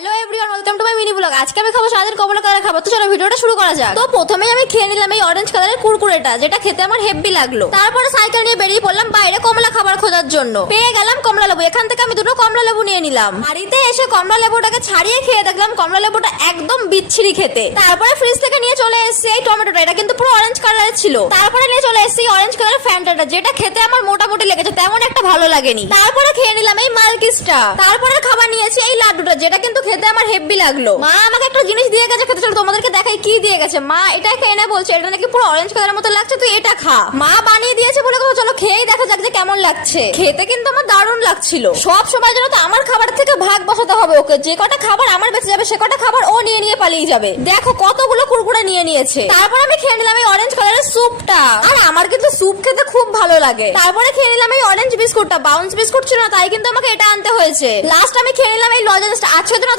Hello everyone, welcome to my mini blog. আজকে আমি খাবো সারাদিন কমলা কালারের খাবার। তো চলো ভিডিওটা শুরু করা যাক। তো প্রথমেই আমি খেয়ে নিলাম এই অরেঞ্জ কালারের কুরকুরেটা, যেটা খেতে আমার হেভি লাগলো। তারপরে সাইকেল নিয়ে বেরিয়ে পড়লাম বাইরে কমলা খাবার খোঁজার জন্য। পেয়ে গেলাম কমলা লেবু। এখান থেকে আমি দুটো কমলা লেবু নিয়ে নিলাম। বাড়িতে এসে কমলা লেবুটাকে ছাড়িয়ে খেয়ে দেখলাম কমলা লেবুটা একদম বিচ্ছিরি খেতে। তারপরে ফ্রিজ থেকে নিয়ে চলে এসেছি এই টমেটোটা, এটা কিন্তু পুরো অরেঞ্জ কালারের ছিল। তারপরে নিয়ে চলে এসেছি অরেঞ্জ কালারের ফ্যান্টাটা, যেটা খেতে আমার মোটামুটি লেগেছে, তেমন একটা ভালো লাগেনি। তারপরে খেয়ে নিলাম এই মালকিসটা। তারপরে খাবার নিয়েছি এই লাড্ডুটা, যেটা কিন্তু খেতে আমার হেভি লাগলো। মা আমাকে একটা জিনিস দিয়ে গেছে খেতে, চলো তোমাদেরকে দেখাই কি দিয়ে গেছে। মা এটা খেয়ে না বলছে এটা নাকি পুরো অরেঞ্জ কালারের মতো লাগছে, তুই এটা খা। মা বানিয়ে দিয়েছে বলে কথা, চলো খেয়েই দেখা যাক যে কেমন লাগছে। খেতে কিন্তু আমার দারুণ লাগছিল। সব সময় যেন তো আমার খাবার থেকে ভাগ বসাতে হবে ওকে, যে কটা খাবার আমার বেঁচে যাবে সে কটা খাবার ও নিয়ে নিয়ে পালিয়ে যাবে। দেখো কতগুলো কুরকুরে নিয়ে নিয়েছে। তারপর আমি খেয়ে নিলাম এই অরেঞ্জ কালারের স্যুপটা, আর আমার কিন্তু স্যুপ খেতে খুব ভালো লাগে। তারপরে খেয়ে নিলাম এই অরেঞ্জ বিস্কুটটা, বাউন্স বিস্কুট ছিল না তাই কিন্তু আমাকে এটা আনতে হয়েছে। লাস্ট আমি খেয়ে নিলাম এই লজেন্সটা। আজকে জন্য